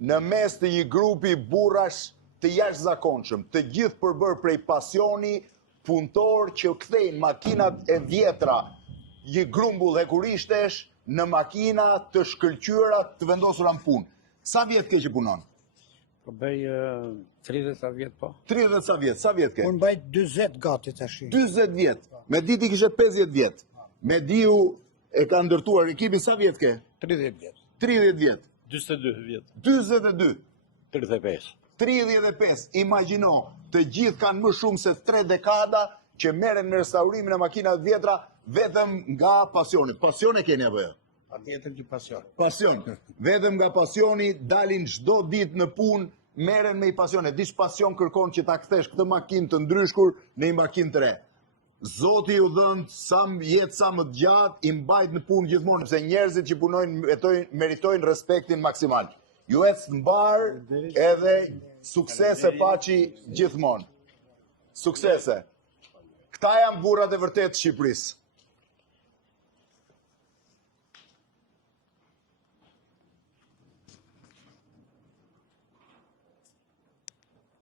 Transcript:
në mes të një grupi burrash të jashtëzakonshëm, të gjithë përbërë prej pasioni, punëtor që kthejnë makinat e vjetra, një grumbull e kurishtesh në makina të shkëlqyera të vendosura në punë. Sa vjet ke që punon? Po bëj 30 sa vjet po. 30 sa vjet ke? Unë bëj 40 gati tash. 40 vjet. Me diti kishe 50 vjet. Me diu e ka ndërtuar ekipin, sa vjet ke? 30 vjet. 30 vjet. 42 vjet. 42. 35. 35. Imagjino, të gjithë kanë më shumë se 3 dekada që merren me restaurimin e makinave vjetra vetëm nga pasioni. Pasion e keni apo jo? Patjetër që pasion. Pasion. Vetëm nga pasioni dalin çdo ditë në punë, merren me i pasion. E dish pasion kërkon që ta kthesh këtë makinë të ndryshkur në një makinë të re. Zoti ju dhënë jetë sa më gjatë, i mbajt në punë gjithmonë, sepse njerëzit që punojnë meritojnë respektin maksimal. Ju ecë mbar edhe suksese paçi gjithmonë. Suksese. Këta janë burrat e vërtet të Shqipërisë.